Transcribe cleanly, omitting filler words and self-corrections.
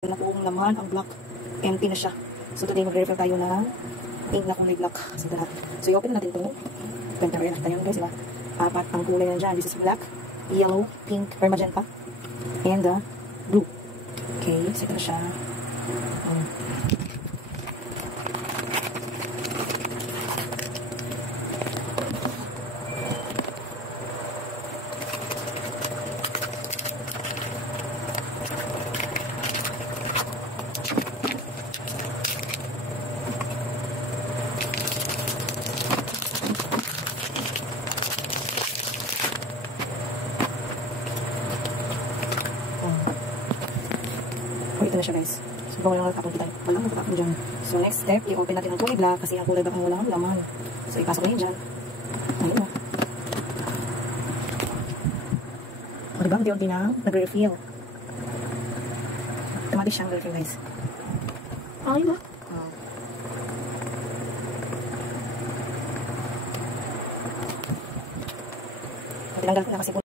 na buong laman ang black. Empty na siya. So today mag-refill tayo ng pink na kulay black. So i-open natin ito. Ganda rin. Nakita nyo guys, diba? Apat ang kulay na dyan. This is black, yellow, pink, or magenta, and blue. Okay, so ito na siya. Ito na siya guys. So, bawal lang nakapon tayo. Walang nakapon dyan. So, next step, i-open natin ang kulay black kasi ang kulay black ang walang laman. So, ipasok na yun dyan. Ayun na. O, diba? Unti-unti na nag-refill. Automatic siyang refill guys. Ayun na. Tinanggal ko na kasi